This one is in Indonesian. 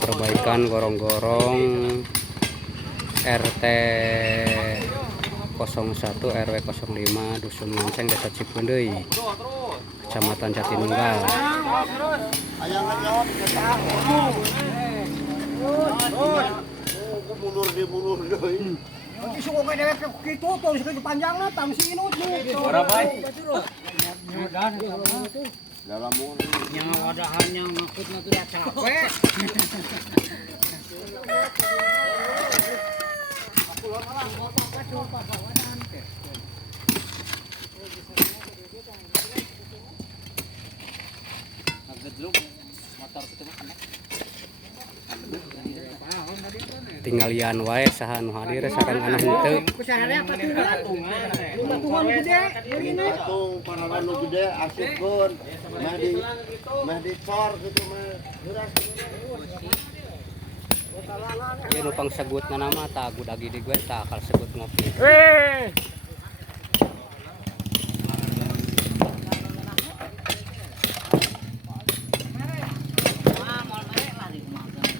Perbaikan gorong-gorong RT 01 RW 05 Dusun Lonceng Desa Cipeundeuy Kecamatan Jatinunggal. Yang wadahan yang maksudnya tuh capek. Tinggal lian wae saha nu hadir sareng anu henteu. Kusahana apa tuh? Gede. Patung parangan nu gede asupkeun mah di cor gitu mah heuras. Ieu nu pangsegut nama tah gudagi di gue tah akal segut ngopi.